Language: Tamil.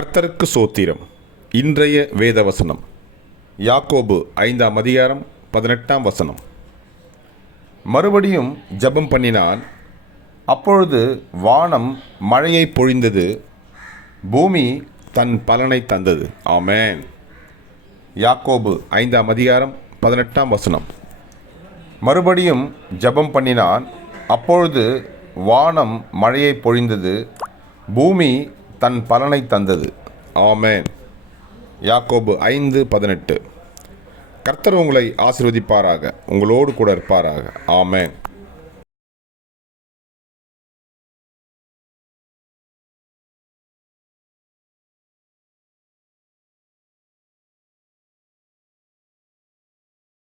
கர்த்தருக்கு சோத்திரம். இன்றைய வேதவசனம் யாக்கோபு 5ஆம் அதிகாரம் 18ஆம் வசனம். மறுபடியும் ஜெபம் பண்ணினான். அப்பொழுது வானம் மழையை பொழிந்தது, பூமி தன் பலனை தந்தது. ஆமென். யாக்கோபு 5ஆம் அதிகாரம் 18ஆம் வசனம். மறுபடியும் ஜெபம் பண்ணினான். அப்பொழுது வானம் மழையை பொழிந்தது, பூமி தன் பலனை தந்தது. ஆமென். யாக்கோபு 5:18. கர்த்தர் உங்களை ஆசீர்வதிப்பாராக, உங்களோடு கூட இருப்பாராக. ஆமென்.